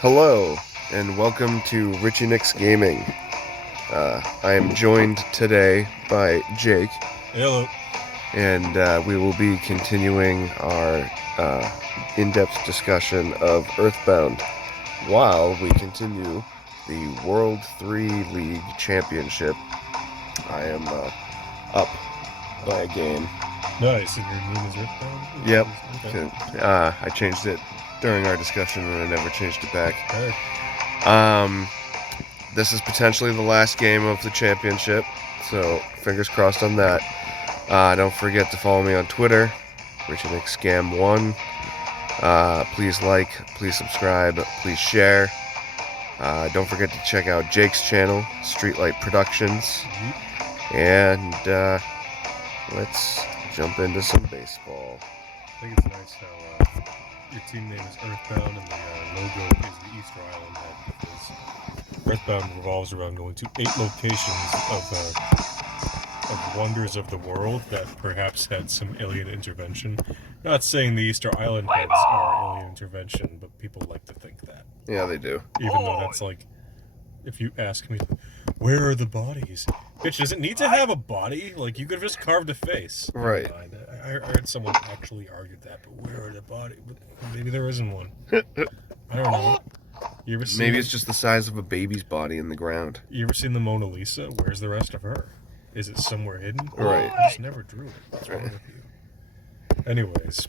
Hello, and welcome to Richie Nick's Gaming. I am joined today by Jake, Hello. and we will be continuing our in-depth discussion of Earthbound while we continue the World 3 League Championship. I am up by a game. Nice. And your name is Earthbound? Yep. Okay. I changed it during our discussion and I never changed it back. Alright. This is potentially the last game of the championship, so fingers crossed on that. Don't forget to follow me on Twitter, RichardNickScam1. Please like, please subscribe, please share. Don't forget to check out Jake's channel, Streetlight Productions. And let's jump into some baseball. I think it's nice how your team name is Earthbound and the logo is the Easter Island head, because Earthbound revolves around going to 8 locations of wonders of the world that perhaps had some alien intervention. Not saying the Easter Island heads are alien intervention, but people like to think that. Yeah, they do. Even though that's like, if you ask me, where are the bodies? Bitch, does it need to have a body? Like, you could have just carved a face. Right. I heard someone actually argued that, but where are the bodies? Maybe there isn't one. I don't know. You ever seen Maybe it's just the size of a baby's body in the ground. You ever seen the Mona Lisa? Where's the rest of her? Is it somewhere hidden? Right. I just never drew it. What's wrong with you? Anyways,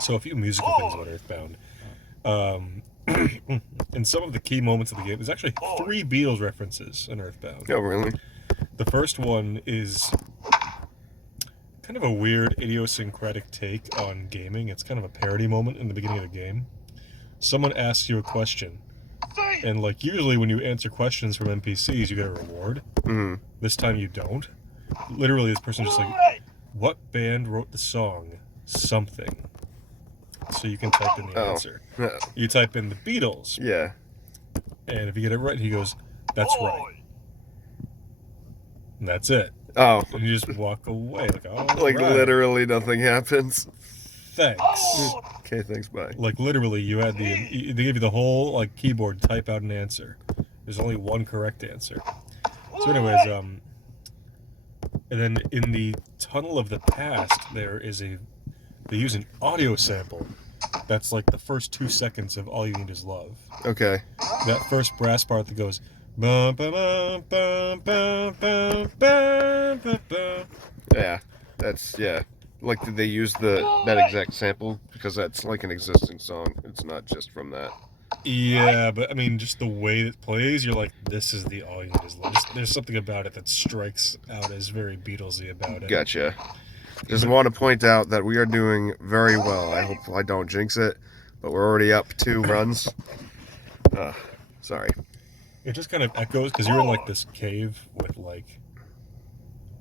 so a few musical things about Earthbound. In some of the key moments of the game, there's actually 3 Beatles references in Earthbound. Oh, really? The first one is kind of a weird idiosyncratic take on gaming. It's kind of a parody moment in the beginning of the game. Someone asks you a question, and like usually when you answer questions from NPCs, you get a reward. Mm-hmm. This time you don't. Literally, this person just like, what band wrote the song something? So you can type in the answer. You type in the Beatles. Yeah. And if you get it right, he goes, that's right. And that's it. Oh. And you just walk away. Like, oh, Like, right. literally nothing happens. Thanks. Okay, thanks, bye. Like, literally, you had they gave you the whole, like, keyboard, type out an answer. There's only one correct answer. So anyways, and then in the Tunnel of the Past, they use an audio sample. That's like the first 2 seconds of All You Need Is Love. Okay. That first brass part that goes, bum, bum, bum, bum, bum, bum, bum, bum, bum. Yeah. That's, yeah. Like, did they use that exact sample? Because that's like an existing song. It's not just from that. Yeah, but I mean, just the way it plays, you're like, this is the All You Need Is Love. There's something about it that strikes out as very Beatlesy about it. Gotcha. Just want to point out that we are doing very well. I hope I don't jinx it, but we're already up 2 runs. Sorry. It just kind of echoes, because you're in like this cave with like,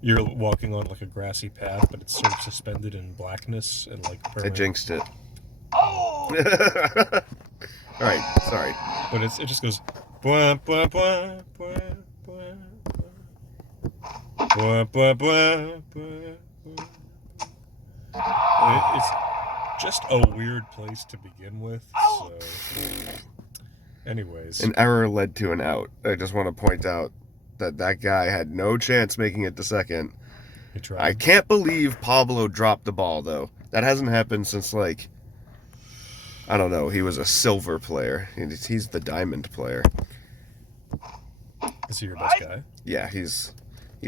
you're walking on like a grassy path, but it's sort of suspended in blackness and like I jinxed it. Alright, sorry. But it just goes, blah, blah, blah, blah, blah, blah, blah, blah, blah. It's just a weird place to begin with, so... Anyways. An error led to an out. I just want to point out that guy had no chance making it to second. He tried. I can't believe Pablo dropped the ball, though. That hasn't happened since, like... I don't know. He was a silver player. He's the diamond player. Is he your best guy? Yeah, he's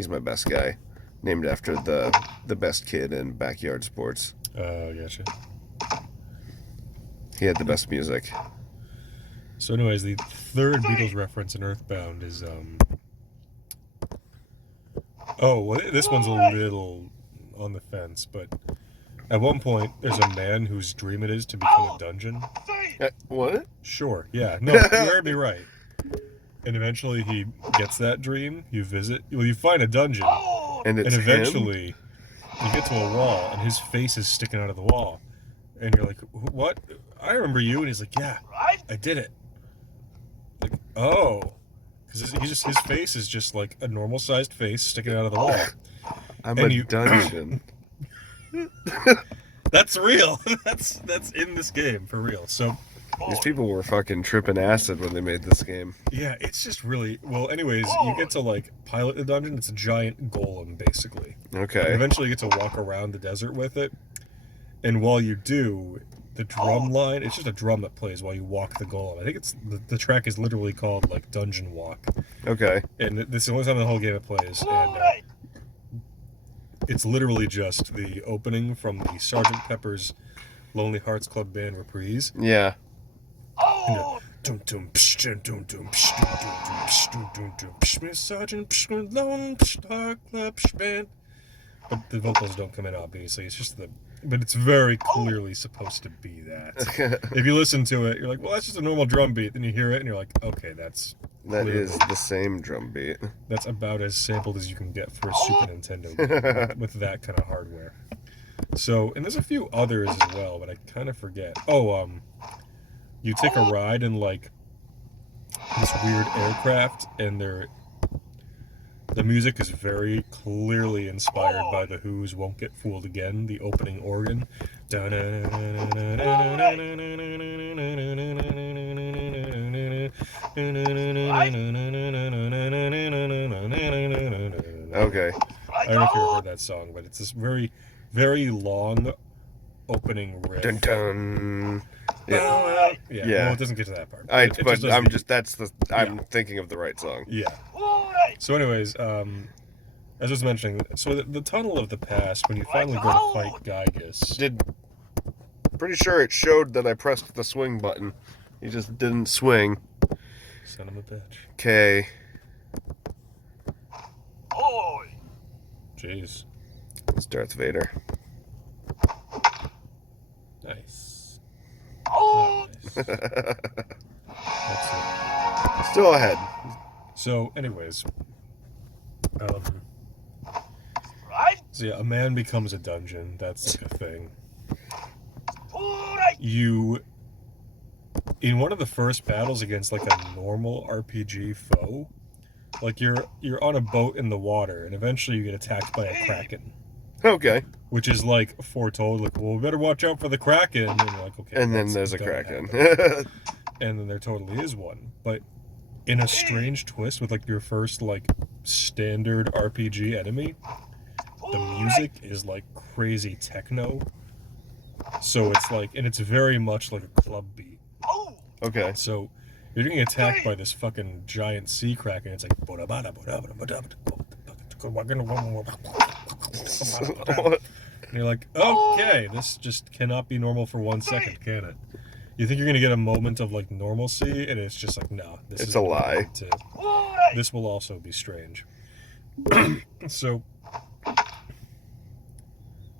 my best guy. Named after the best kid in backyard sports. Gotcha. He had the best music. So anyways, the third Beatles reference in Earthbound is, oh, well, this one's a little on the fence, but at one point, there's a man whose dream it is to become a dungeon. What? Sure, yeah. No, you heard me right. And eventually he gets that dream, you find a dungeon, and eventually you get to a wall, and his face is sticking out of the wall. And you're like, what? I remember you. And he's like, yeah, I did it. Like, oh. Because his face is just like a normal-sized face sticking out of the wall. I'm a dungeon. That's real. That's in this game, for real. So These people were fucking tripping acid when they made this game. Yeah, it's just really well. Anyways, you get to like pilot the dungeon. It's a giant golem, basically. And Okay. eventually, you get to walk around the desert with it. And while you do, the drum line, it's just a drum that plays while you walk the golem. I think it's the track is literally called like Dungeon Walk. Okay. And this is the only time in the whole game it plays. And it's literally just the opening from the Sgt. Pepper's Lonely Hearts Club Band reprise. Yeah. Sergeant Lone Star Club Band. But the vocals don't come in, obviously. It's just but it's very clearly supposed to be that. If you listen to it, you're like, well, that's just a normal drum beat. Then you hear it, and you're like, okay, that clearly, is the same drum beat. That's about as sampled as you can get for a Super Nintendo game with that kind of hardware. So, and there's a few others as well, but I kind of forget. Oh, you take a ride in like this weird aircraft, and the music is very clearly inspired by The Who's Won't Get Fooled Again, the opening organ. Okay. I don't know if you ever heard that song, but it's this very, very long opening riff. Dun dun. Yeah. Yeah. Yeah. Well, it doesn't get to that part. I'm thinking of the right song. Yeah. So, anyways, as I was mentioning, so the tunnel of the past, when you finally go to fight Gygus. Pretty sure it showed that I pressed the swing button. He just didn't swing. Son of a bitch. Okay. Jeez. It's Darth Vader. Nice. Nice. That's it. Still ahead. So, anyways, so yeah, a man becomes a dungeon. That's like a thing. In one of the first battles against like a normal RPG foe, like you're on a boat in the water, and eventually you get attacked by a kraken. Okay. Which is like foretold, like, well, we better watch out for the kraken. And you're like, okay. And then there's a kraken. And then there totally is one, but in a strange twist with like your first like standard RPG enemy, the music is like crazy techno. So it's like, and it's very much like a club beat. Okay. So you're getting attacked by this fucking giant sea kraken. It's like, and you're like, okay, this just cannot be normal for 1 second, can it? You think you're gonna get a moment of like normalcy, and it's just like, no, it's a lie. This will also be strange. So I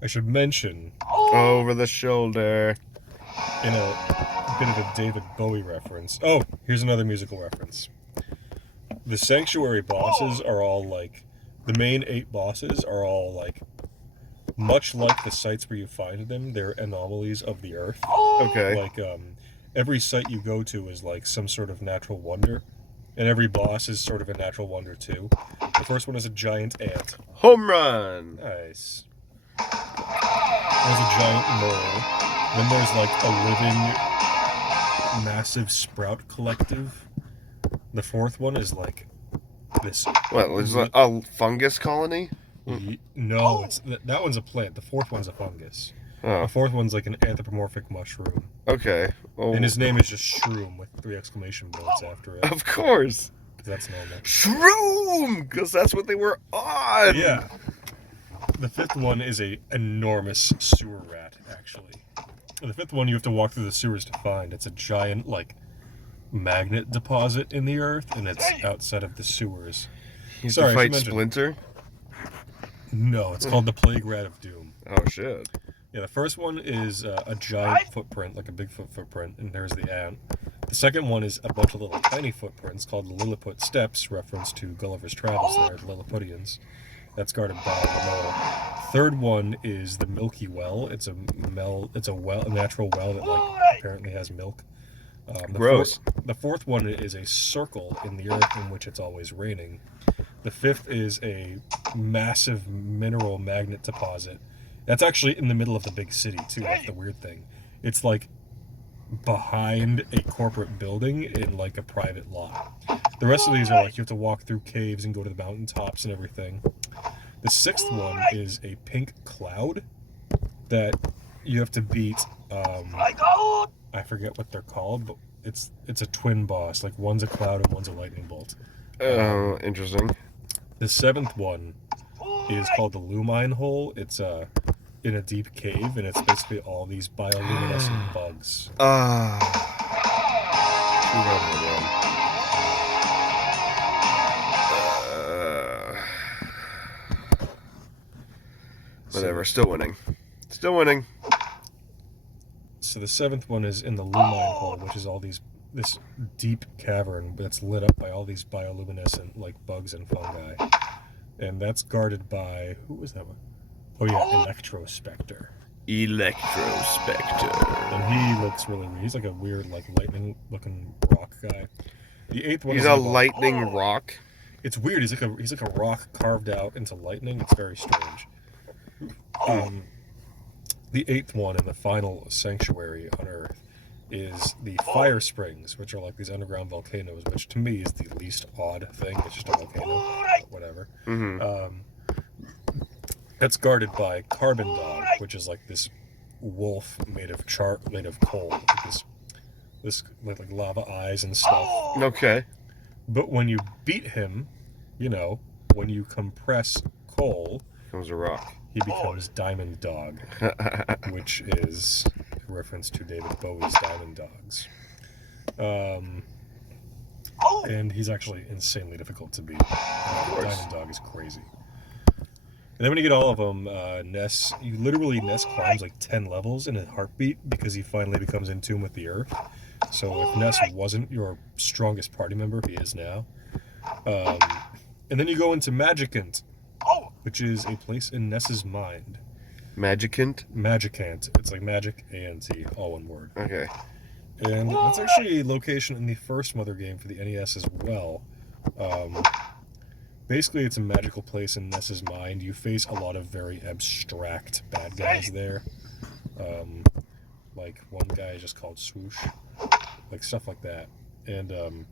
should mention, over the shoulder, in a bit of a David Bowie reference. Oh, here's another musical reference. The Sanctuary bosses are all like, the main 8 bosses are all like, much like the sites where you find them, they're anomalies of the earth. Okay. Like, every site you go to is like some sort of natural wonder, and every boss is sort of a natural wonder too. The first one is a giant ant. Home run! Nice. There's a giant mole. Then there's like a living, massive sprout collective. The fourth one is like this. What, is it a fungus colony? No, that one's a plant. The fourth one's a fungus. Oh. The fourth one's like an anthropomorphic mushroom. Okay. Oh. And his name is just Shroom with 3 exclamation points after it. Of course. That's normal. Shroom! Because that's what they were on! Yeah. The fifth one is a enormous sewer rat, actually. The fifth one you have to walk through the sewers to find. It's a giant, like, magnet deposit in the earth, and it's outside of the sewers. You have to fight Splinter? No, it's called the Plague Rat of Doom. Oh, shit. Yeah, the first one is a giant footprint, like a Bigfoot footprint, and there's the ant. The second one is a bunch of little tiny footprints called the Lilliput Steps, reference to Gulliver's Travels there, the Lilliputians. That's guarded by the mole. Third one is the Milky Well. It's a natural well that like apparently has milk. Gross. The fourth one is a circle in the earth in which it's always raining. The fifth is a massive mineral magnet deposit. That's actually in the middle of the big city too. That's the weird thing. It's like behind a corporate building in like a private lot. The rest of these are like you have to walk through caves and go to the mountaintops and everything. The sixth one is a pink cloud that you have to beat. I forget what they're called, but it's a twin boss. Like one's a cloud and one's a lightning bolt. Interesting. The seventh one is called the Lumine Hole. It's in a deep cave, and it's basically all these bioluminescent bugs. Whatever, still winning. Still winning. So the seventh one is in the Lumine Hole, which is this deep cavern that's lit up by all these bioluminescent like bugs and fungi. And that's guarded by, who was that one? Oh yeah, Electrospectre. And he looks really weird. He's like a weird, like lightning looking rock guy. The eighth one He's is a lightning rock. It's weird. He's like a rock carved out into lightning. It's very strange. The eighth one and the final sanctuary on Earth is the Fire Springs, which are like these underground volcanoes, which to me is the least odd thing. It's just a volcano, but whatever. Mm-hmm. That's guarded by Carbon Dog, which is like this wolf made of coal, like this with like lava eyes and stuff. Okay. But when you beat him, when you compress coal, Comes a rock. he becomes Diamond Dog, which is a reference to David Bowie's Diamond Dogs. And he's actually insanely difficult to beat. Diamond Dog is crazy. And then when you get all of them, Ness climbs like 10 levels in a heartbeat because he finally becomes in tune with the Earth. So if Ness wasn't your strongest party member, he is now. And then you go into Magicant, which is a place in Ness's mind. Magicant? Magicant. It's like magic, A-N-T, all one word. Okay. And that's actually a location in the first Mother game for the NES as well. Basically, it's a magical place in Ness's mind. You face a lot of very abstract bad guys there. Like one guy is just called Swoosh. Like stuff like that. And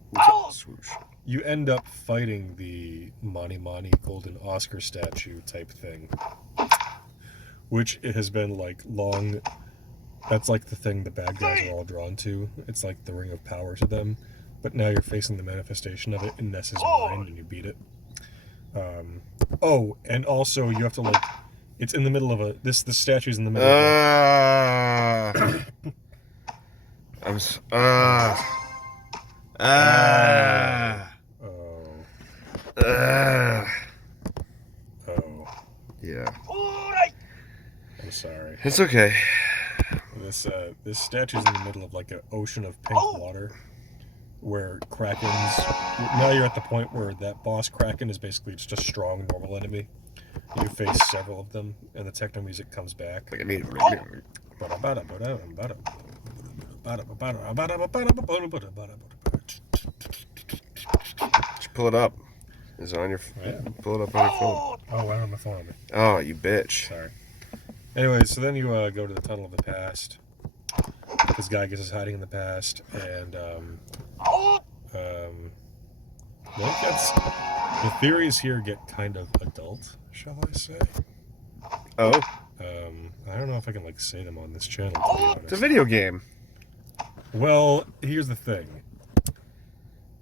Swoosh. You end up fighting the Mani Mani Golden Oscar statue type thing. Which it has been like long... That's like the thing the bad guys are all drawn to. It's like the ring of power to them. But now you're facing the manifestation of it in Ness's mind and you beat it. And also you have to like... It's in the middle of the statue's in the middle of Yeah. I'm sorry. It's okay. This statue's in the middle of like an ocean of pink water where Krakens... Now you're at the point where that boss Kraken is basically just a strong, normal enemy. You face several of them, and the techno music comes back. Like I need it. Just pull it up. Is it on your phone? Pull it up on your phone. Oh, I don't have my phone on me. Oh, you bitch. Sorry. Anyway, so then you go to the Tunnel of the Past. This guy gets us hiding in the past, and the theories here get kind of adult, shall I say? Oh? I don't know if I can like say them on this channel, to be honest. It's a video game. Well, here's the thing.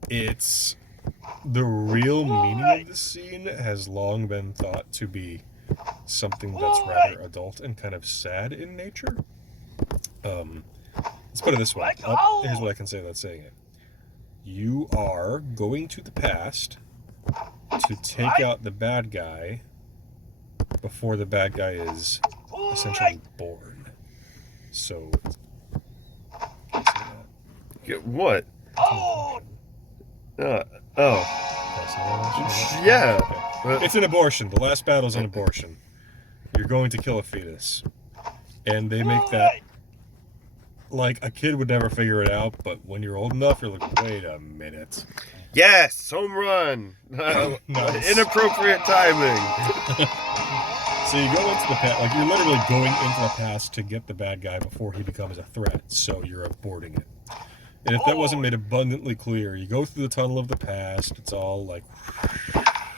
It's the real meaning of the scene has long been thought to be something that's rather adult and kind of sad in nature. Let's put it this way. Here's what I can say without saying it. You are going to the past to take out the bad guy before the bad guy is essentially born. So, can't say that. What? Oh. Yeah. Okay. It's an abortion. The last battle's an abortion. You're going to kill a fetus. And they make that... Like, a kid would never figure it out, but when you're old enough, you're like, wait a minute. Yes! Home run! Nice. Inappropriate timing. So you go into the past, like you're literally going into the past to get the bad guy before he becomes a threat, so you're aborting it. And if that wasn't made abundantly clear, you go through the tunnel of the past, it's all like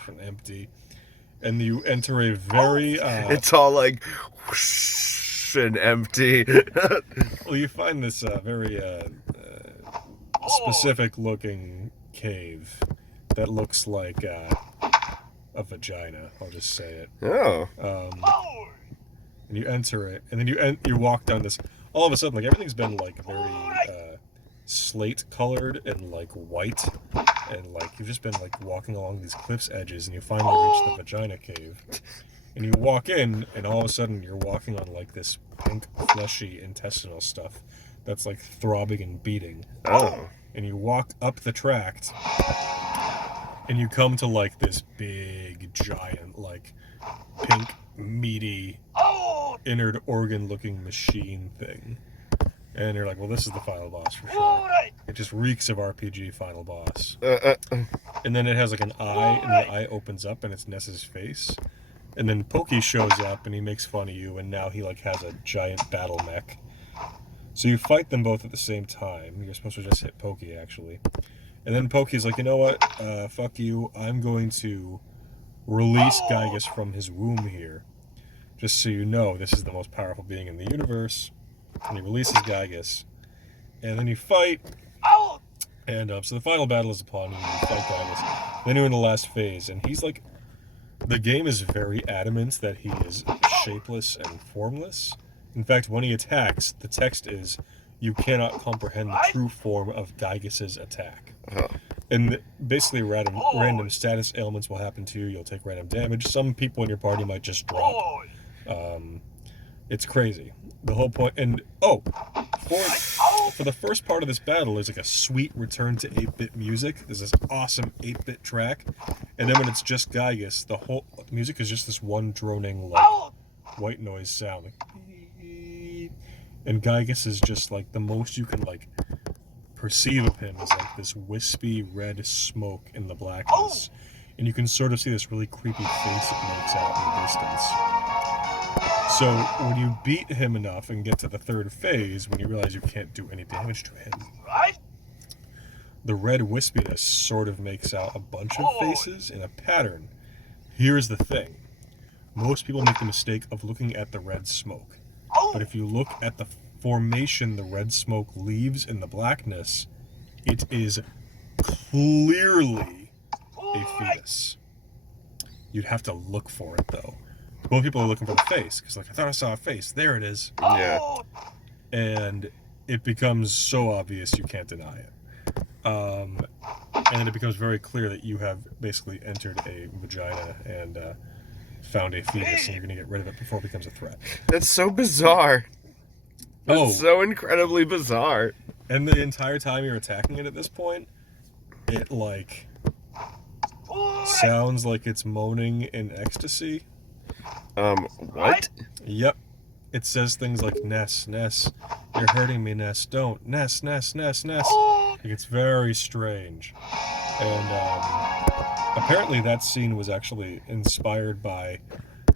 and empty, and you enter a very It's all like whoosh and empty. well, you find this very specific looking cave that looks like a vagina. I'll just say it. Oh. And you enter it, and then you walk down this. All of a sudden, like everything's been like very slate colored and like white, and like you've just been like walking along these cliff's edges, and you finally reach the vagina cave, and you walk in, and all of a sudden you're walking on like this pink, fleshy intestinal stuff that's like throbbing and beating. Oh. And you walk up the tract, and you come to like this big, giant, like pink, meaty, innard organ looking machine thing. And you're like, well, this is the final boss for sure. It just reeks of RPG final boss. And then it has like an eye, and the eye opens up, and it's Ness's face. And then Pokey shows up, and he makes fun of you, and now he like has a giant battle mech. So you fight them both at the same time. You're supposed to just hit Pokey, actually. And then Pokey's like, you know what? Fuck you. I'm going to release Gygus from his womb here. Just so you know, this is the most powerful being in the universe. And he releases Gygus. And then you fight. And so the final battle is upon you. You fight Gygus. Then you're in the last phase. And he's like... The game is very adamant that he is shapeless and formless. In fact, when he attacks, the text is, you cannot comprehend the true form of Gygus's attack. And basically random status ailments will happen to you. You'll take random damage. Some people in your party might just drop. It's crazy. The whole point... And, for the first part of this battle, there's like a sweet return to 8-bit music. There's this awesome 8-bit track. And then when it's just Gygus, the whole music is just this one droning, like, white noise sound. Like, and Gygus is just like the most you can like perceive of him is like this wispy red smoke in the blackness, and you can sort of see this really creepy face it makes out in the distance. So when you beat him enough and get to the third phase, when you realize you can't do any damage to him, the red wispiness sort of makes out a bunch of faces in a pattern. Here's the thing. Most people make the mistake of looking at the red smoke. But if you look at the formation the red smoke leaves in the blackness, it is clearly a fetus. You'd have to look for it, though. Most people are looking for the face, because like, I thought I saw a face. There it is. Yeah. And it becomes so obvious you can't deny it. And it becomes very clear that you have basically entered a vagina and found a fetus, and you're going to get rid of it before it becomes a threat. That's so bizarre. That's so incredibly bizarre. And the entire time you're attacking it at this point, it, like, sounds like it's moaning in ecstasy. What? Yep. It says things like, Ness, Ness, you're hurting me, Ness, don't. Ness, Ness, Ness, Ness. Like, it's very strange. And, apparently that scene was actually inspired by,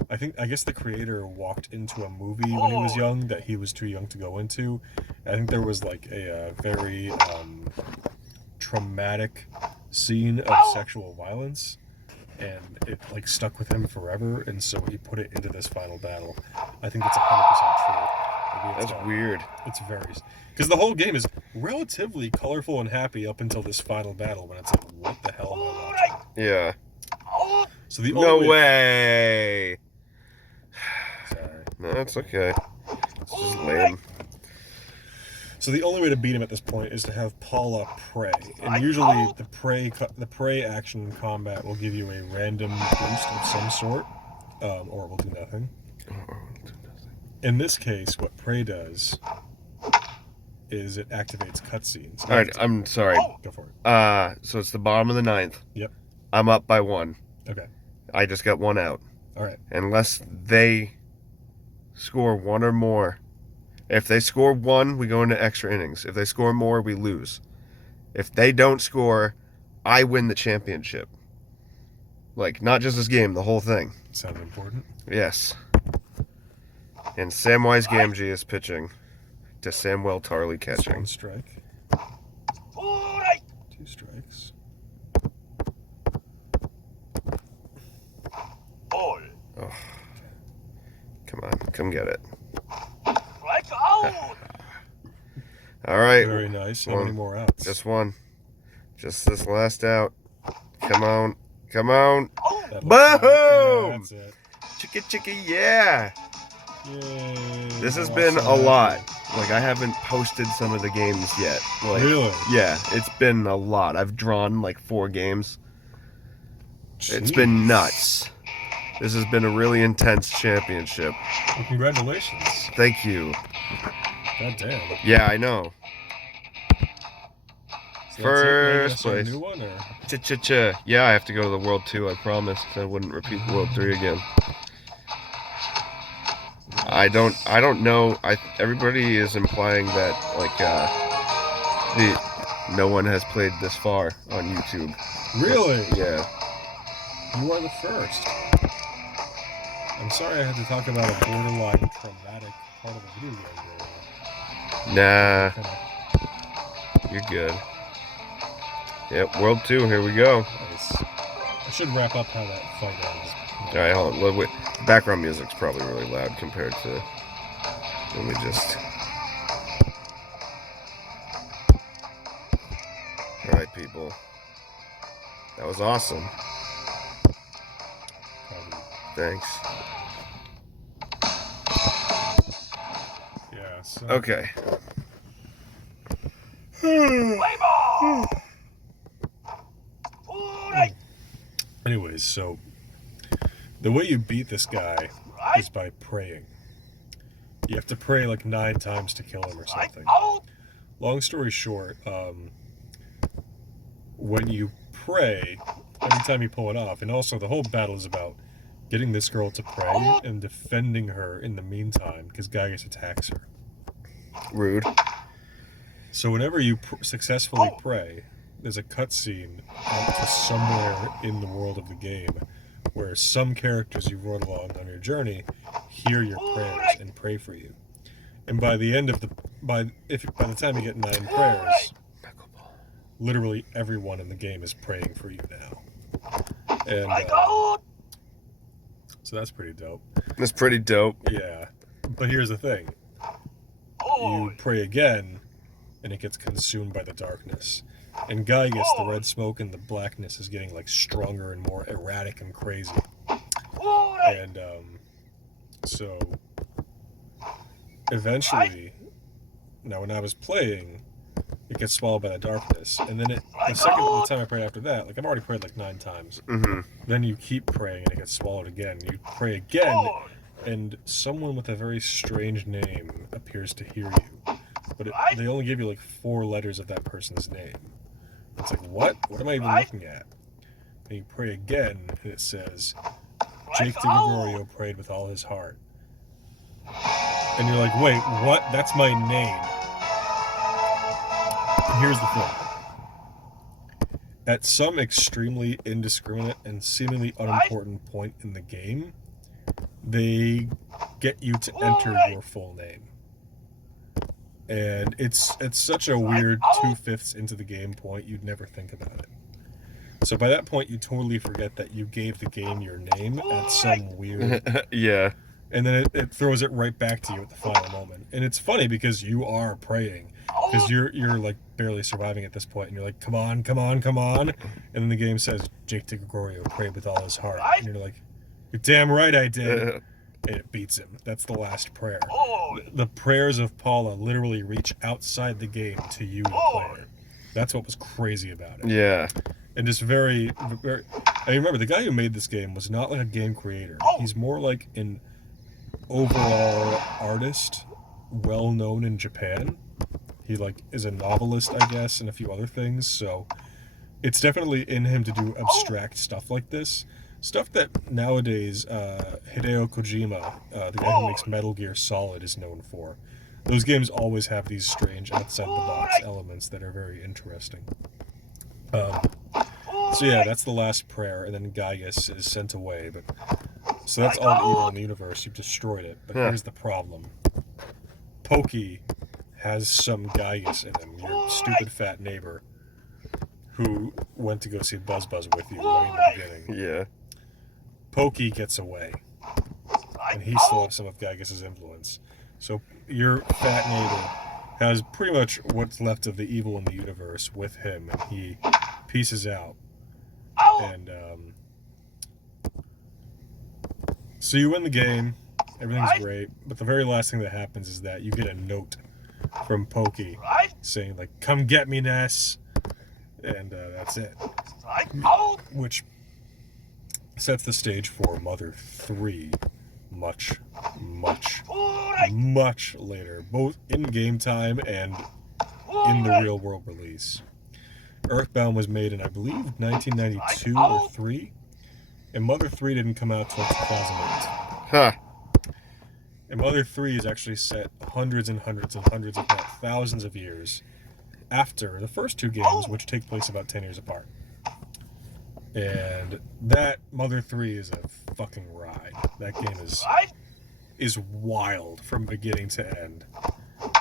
I guess the creator walked into a movie when he was young that he was too young to go into. I think there was like a very traumatic scene of sexual violence, and it like stuck with him forever, and so he put it into this final battle. I think that's 100% true. That's weird. It's very... Because the whole game is relatively colorful and happy up until this final battle, when it's like, what the hell am I watching? Yeah. So the No only way. Sorry. No, it's okay. It's just lame. So the only way to beat him at this point is to have Paula pray, and usually the pray action combat will give you a random boost of some sort, or it will do nothing. In this case, what pray does is it activates cutscenes. All right, I'm sorry. Go for it. So it's the bottom of the 9th. Yep. I'm up by 1. Okay. I just got 1 out. All right. Unless they score 1 or more. If they score 1, we go into extra innings. If they score more, we lose. If they don't score, I win the championship. Like, not just this game, the whole thing. Sounds important. Yes. And Samwise Gamgee is pitching to Samwell Tarly That's catching. 1 strike. 2 strikes. Oh. Come on, come get it. All right. Very nice. How many more outs? Just one. Just this last out. Come on. Come on. That looks Boom! Yeah, that's it. Chicka, yeah. Yay. This has We're been all a so lot. happy. Like, I haven't posted some of the games yet. Like, Really? yeah, it's been a lot. I've drawn like 4 games. It's Jeez. been nuts. This has been a really intense championship. Well, congratulations. Thank you. God damn. Yeah, I know. So First that's it. Maybe place. a new one, or? Cha-cha-cha. Yeah, I have to go to the World 2. I promised I wouldn't repeat the World 3 again. I don't know. Everybody is implying that like no one has played this far on YouTube. Really? Yeah. You are the first. I'm sorry I had to talk about a borderline traumatic part of a video game. Nah, Kinda you're good. Yep, World 2, here we go. nice. I should wrap up how that fight ends. Alright, hold on. Wait. Background music's probably really loud compared to... Let me just... Alright, people. That was awesome. Probably. Thanks. Yeah, so... Okay. Anyways, so... The way you beat this guy is by praying. You have to pray like 9 times to kill him or something. Long story short, when you pray, every time you pull it off, and also the whole battle is about getting this girl to pray and defending her in the meantime, because Gygas attacks her. Rude. So whenever you successfully pray, there's a cutscene out to somewhere in the world of the game where some characters you brought along on your journey hear your prayers and pray for you. And by the end of by the time you get 9 prayers, literally everyone in the game is praying for you now. And so that's pretty dope. That's pretty dope. Yeah. But here's the thing. You pray again, and it gets consumed by the darkness. And Gygas, the red smoke and the blackness is getting like stronger and more erratic and crazy. And so eventually, now when I was playing, it gets swallowed by the darkness. And then the time I prayed after that, like I've already prayed like 9 times. Mm-hmm. Then you keep praying and it gets swallowed again. You pray again, and someone with a very strange name appears to hear you. But they only give you like 4 letters of that person's name. It's like, what? What am I even looking at? And you pray again, and it says, Jake DeGregorio prayed with all his heart. And you're like, wait, what? That's my name. And here's the thing. At some extremely indiscriminate and seemingly unimportant point in the game, they get you to enter your full name. And it's such a weird 2/5 into the game point, you'd never think about it. So by that point, you totally forget that you gave the game your name at some weird... Yeah. And then it throws it right back to you at the final moment. And it's funny because you are praying. Because you're like barely surviving at this point, and you're like, come on, come on, come on. And then the game says, Jake DeGregorio prayed with all his heart. And you're like, you're damn right I did. And it beats him. That's the last prayer. The prayers of Paula literally reach outside the game to you, the player. That's what was crazy about it. Yeah. And just very... I mean, remember, the guy who made this game was not like a game creator. He's more like an overall artist, well known in Japan. He like is a novelist, I guess, and a few other things. So it's definitely in him to do abstract stuff like this. Stuff that nowadays Hideo Kojima, the guy who makes Metal Gear Solid, is known for. Those games always have these strange outside-the-box elements that are very interesting. So yeah, that's the last prayer, and then Gygas is sent away. But So that's all the evil in the universe. You've destroyed it. But here's the problem. Pokey has some Gaius in him, your stupid fat neighbor, who went to go see Buzz with you way in the beginning. Yeah. Pokey gets away. And he still has some of Gaius's influence. So your fat neighbor has pretty much what's left of the evil in the universe with him, and he pieces out. And so you win the game, everything's great, but the very last thing that happens is that you get a note from Pokey saying, like, come get me, Ness, and that's it. Which sets the stage for Mother 3 much later, both in game time and in the real world release. Earthbound was made in, I believe, 1992 or 3, and Mother 3 didn't come out till 2008. Huh. And Mother 3 is actually set hundreds and hundreds and hundreds, if not thousands of years after the first two games, which take place about 10 years apart. And that Mother 3 is a fucking ride. That game is wild from beginning to end.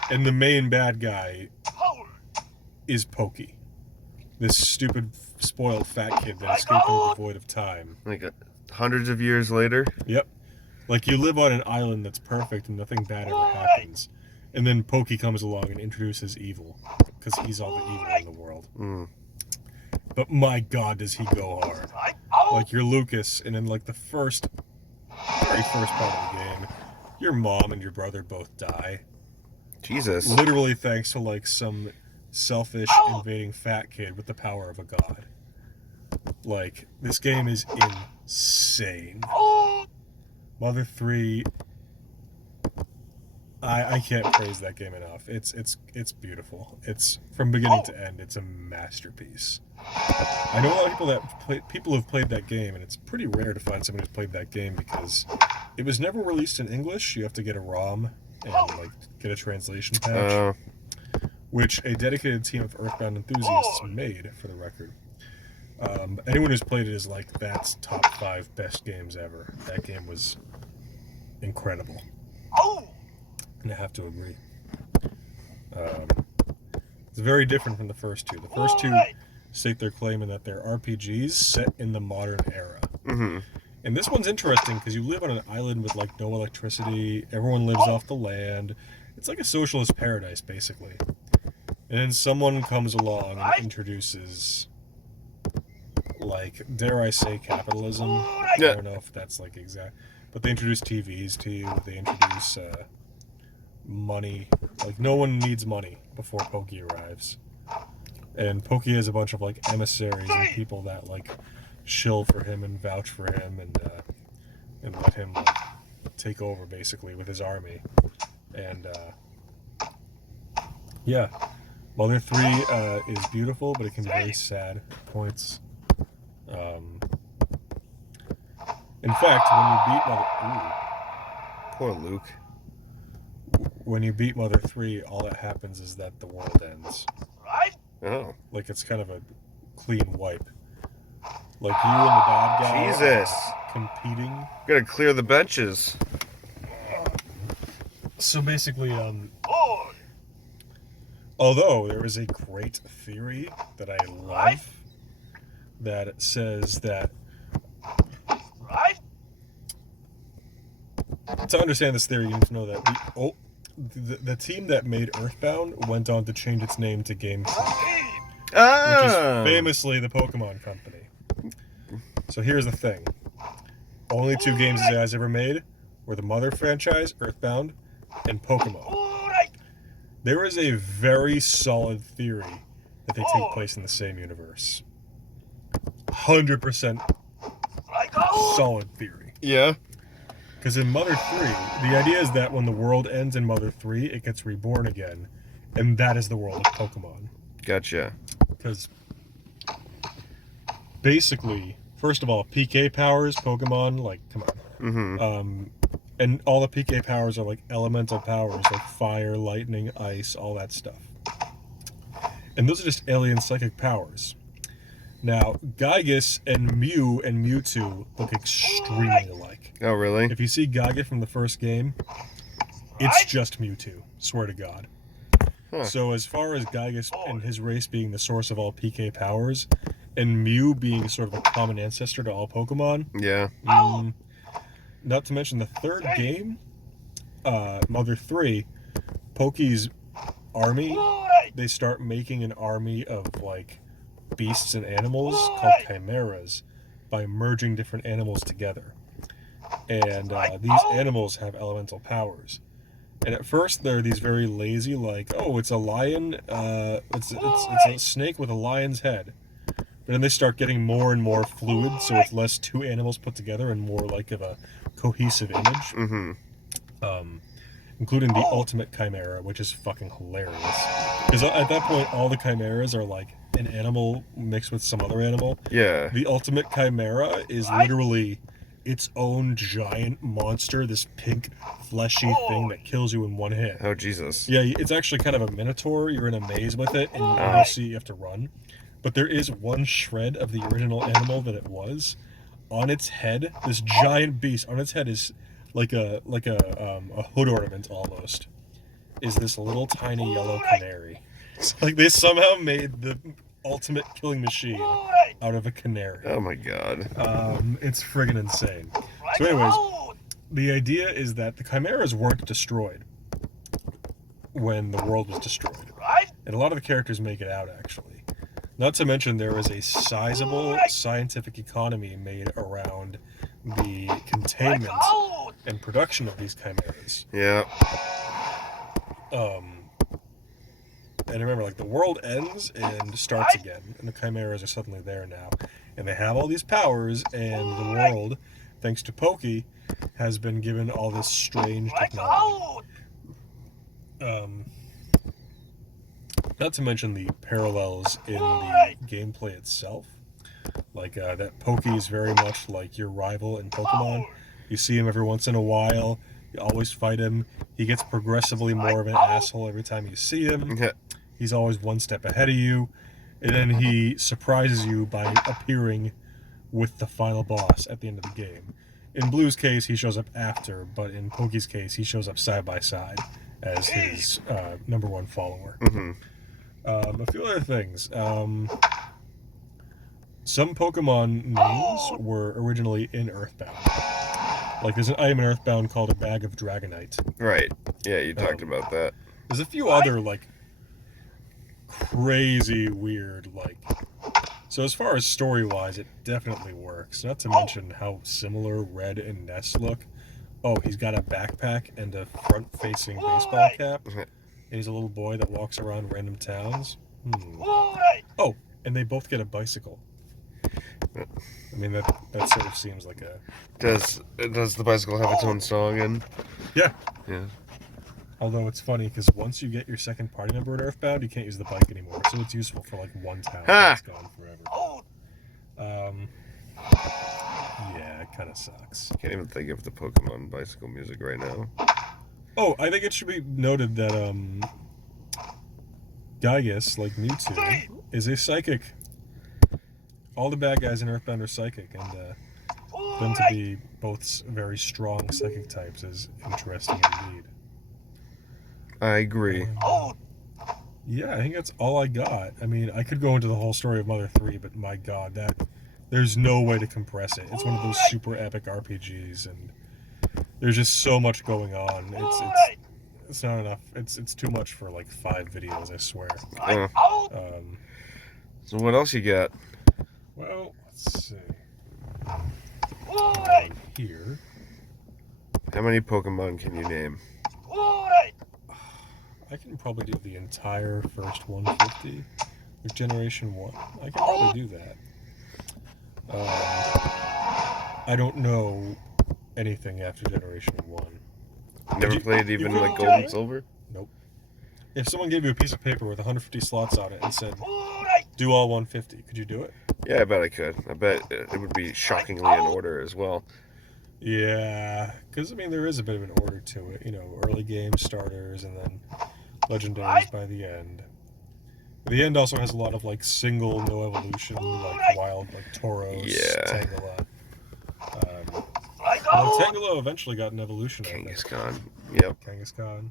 And the main bad guy is Pokey. This stupid, spoiled fat kid that escaped into the void of time. Like hundreds of years later? Yep. Like, you live on an island that's perfect and nothing bad ever happens. And then Pokey comes along and introduces evil. Because he's all the evil in the world. Mm. But my god, does he go hard. Like, you're Lucas, and in, like, the very first part of the game, your mom and your brother both die. Jesus. Literally thanks to, like, some selfish, invading fat kid with the power of a god. Like, this game is insane. Mother 3... I can't praise that game enough. It's beautiful. It's from beginning to end. It's a masterpiece. I know a lot of people have played that game, and it's pretty rare to find someone who's played that game because it was never released in English. You have to get a ROM and like get a translation patch, which a dedicated team of Earthbound enthusiasts made, for the record. Anyone who's played it is like, that's top 5 best games ever. That game was incredible. And I have to agree. It's very different from the first two. The first two state their claim in that they're RPGs set in the modern era. Mm-hmm. And this one's interesting because you live on an island with like no electricity. Everyone lives off the land. It's like a socialist paradise, basically. And then someone comes along and introduces, like, dare I say, capitalism? I don't know if that's like exact, but they introduce TVs to you. They introduce money. Like, no one needs money before Pokey arrives. And Pokey has a bunch of, like, emissaries and people that, like, shill for him and vouch for him and let him, like, take over, basically, with his army. And, yeah. Mother 3 is beautiful, but it can be very sad at points. In fact, when you beat Mother... Ooh. Poor Luke. When you beat Mother 3, all that happens is that the world ends. Oh. Like, it's kind of a clean wipe. Like, you and the bad guy Jesus. are competing. Gotta clear the benches. So basically, although there is a great theory that I love that says that to understand this theory, you need to know that the team that made Earthbound went on to change its name to Game Freak, which is famously the Pokemon company. So here's the thing. Only 2 games these guys ever made were the Mother franchise, Earthbound, and Pokemon. There is a very solid theory that they take place in the same universe. 100% solid theory. Yeah. Because in Mother 3, the idea is that when the world ends in Mother 3, it gets reborn again. And that is the world of Pokemon. Gotcha. Because basically, first of all, PK powers, Pokemon, like, come on. Mm-hmm. And all the PK powers are like elemental powers, like fire, lightning, ice, all that stuff. And those are just alien psychic powers. Now, Gygus and Mew and Mewtwo look extremely alike. Oh, really? If you see Gygus from the first game, it's just Mewtwo. Swear to God. Huh. So as far as Gygus and his race being the source of all PK powers, and Mew being sort of a common ancestor to all Pokemon, Yeah. not to mention the third game, Mother 3, Poke's army, they start making an army of, like, beasts and animals called chimeras by merging different animals together. And these animals have elemental powers. And at first they're these very lazy, like, oh, it's a lion, it's a snake with a lion's head. But then they start getting more and more fluid, so it's less two animals put together and more like of a cohesive image. Mm-hmm. Including the ultimate chimera, which is fucking hilarious. Because at that point, all the chimeras are like an animal mixed with some other animal. Yeah. The ultimate chimera is literally its own giant monster, this pink, fleshy thing that kills you in one hit. Oh, Jesus. Yeah, it's actually kind of a minotaur. You're in a maze with it, and you see you have to run. But there is one shred of the original animal that it was. On its head, this giant beast, on its head is like a hood ornament almost, is this little tiny yellow canary. Like they somehow made the ultimate killing machine out of a canary. Oh my God. It's friggin' insane. So anyways, the idea is that the chimeras weren't destroyed when the world was destroyed. And a lot of the characters make it out, actually. Not to mention there is a sizable scientific economy made around the containment and production of these chimeras. Yeah. And remember, like, the world ends and starts again, and the chimeras are suddenly there now. And they have all these powers, and the world, thanks to Pokey, has been given all this strange technology. Not to mention the parallels in the gameplay itself. Like, that Pokey is very much like your rival in Pokemon. You see him every once in a while. You always fight him. He gets progressively more of an asshole every time you see him. Yeah. He's always one step ahead of you. And then he surprises you by appearing with the final boss at the end of the game. In Blue's case, he shows up after, but in Pokey's case, he shows up side by side as his number one follower. Mm-hmm. A few other things. Some Pokemon names were originally in Earthbound. Like, there's an item in Earthbound called a Bag of Dragonite. Right. Yeah, you talked about that. There's a few other, like, crazy weird, like... So as far as story-wise, it definitely works. Not to mention how similar Red and Ness look. Oh, he's got a backpack and a front-facing baseball cap. And he's a little boy that walks around random towns. Oh, and they both get a bicycle. I mean, that sort of seems like a... Does the bicycle have its own song? And Yeah. yeah. Although it's funny, because once you get your second party member in Earthbound, you can't use the bike anymore. So it's useful for, like, one town. Ha! It's gone forever. Yeah, it kind of sucks. Can't even think of the Pokemon bicycle music right now. Oh, I think it should be noted that Gygus, like Mewtwo, is a psychic. All the bad guys in Earthbound are psychic, and them to be both very strong psychic types is interesting indeed. I agree. Yeah, I think that's all I got. I mean, I could go into the whole story of Mother 3, but my god, there's no way to compress it. It's one of those super epic RPGs, and there's just so much going on. It's not enough. It's too much for like 5 videos, I swear. So what else you got? Well, let's see. Here. How many Pokemon can you name? I can probably do the entire first 150 with Generation 1. I can probably do that. I don't know anything after Generation 1. Never played even like Gold and Silver? Nope. If someone gave you a piece of paper with 150 slots on it and said, do all 150, could you do it? Yeah, I bet I could. I bet it would be shockingly in order as well. Yeah, because, I mean, there is a bit of an order to it. You know, early game starters and then legendaries by the end. The end also has a lot of like single, no evolution, like wild, like Tauros, Yeah. Tangela. Although Tangela eventually got an evolution, I think. Kangaskhan. Yep. Kangaskhan.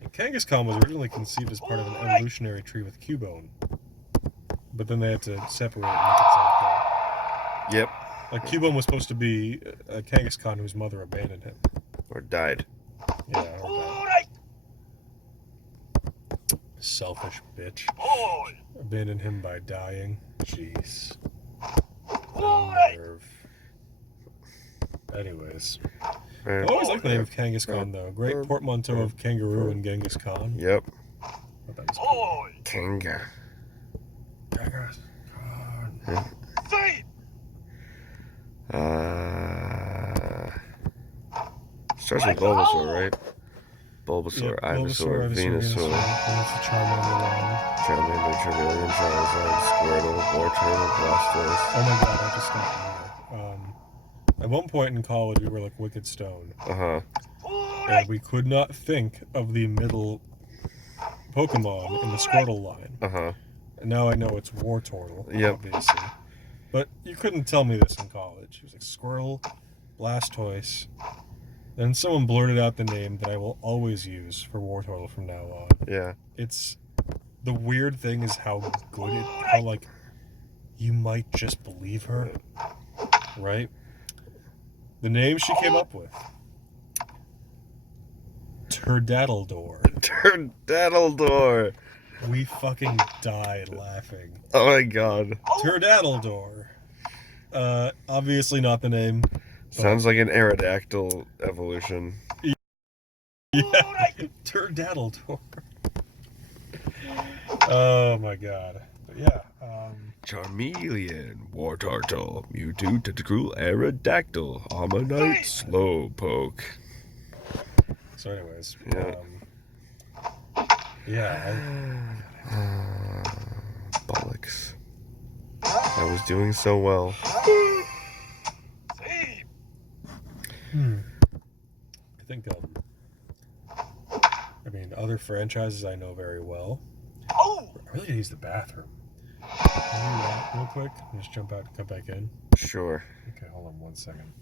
And Kangaskhan was originally conceived as part of an evolutionary tree with Cubone. But then they had to separate and make its own thing. Yep. Like, Cubone was supposed to be a Kangaskhan whose mother abandoned him. Or died. Yeah, or that. Selfish bitch. Abandoned him by dying. Jeez. Nerve. Anyways. I always like the name of Kangaskhan, though. Great portmanteau of kangaroo and Genghis Khan. Yep. Thought that was cool. Kanga. Genghis Khan. Starts with Bulbasaur, right? Bulbasaur, Yep, Ivysaur, Venusaur, Charmander, Charmeleon, Charizard, Squirtle, Wartortle, Blastoise. Oh my god, I just stopped here. At one point in college, we were like wicked stoned. Uh-huh. And we could not think of the middle Pokemon in the Squirtle line. Uh-huh. And now I know it's Wartortle, Yep. obviously. But you couldn't tell me this in college. It was like Squirtle, Blastoise. Then someone blurted out the name that I will always use for Wartortle from now on. Yeah. It's... The weird thing is how good it... How, like, you might just believe her. Right? The name she came up with. Turdaddledore. Turdaddledore. We fucking died laughing. Oh my god. Turdaddledore. Obviously not the name. Sounds like an Aerodactyl evolution. Yeah. Turdaddledore. Oh my god. But yeah. Charmeleon, Wartortle, Mewtwo, Tentacruel, Aerodactyl, Ammonite, Slowpoke. So anyways. Yeah. Bollocks. I was doing so well. I think, other franchises I know very well. I really gotta use the bathroom. Can you do that real quick? Just jump out and come back in. Sure. Okay, hold on 1 second.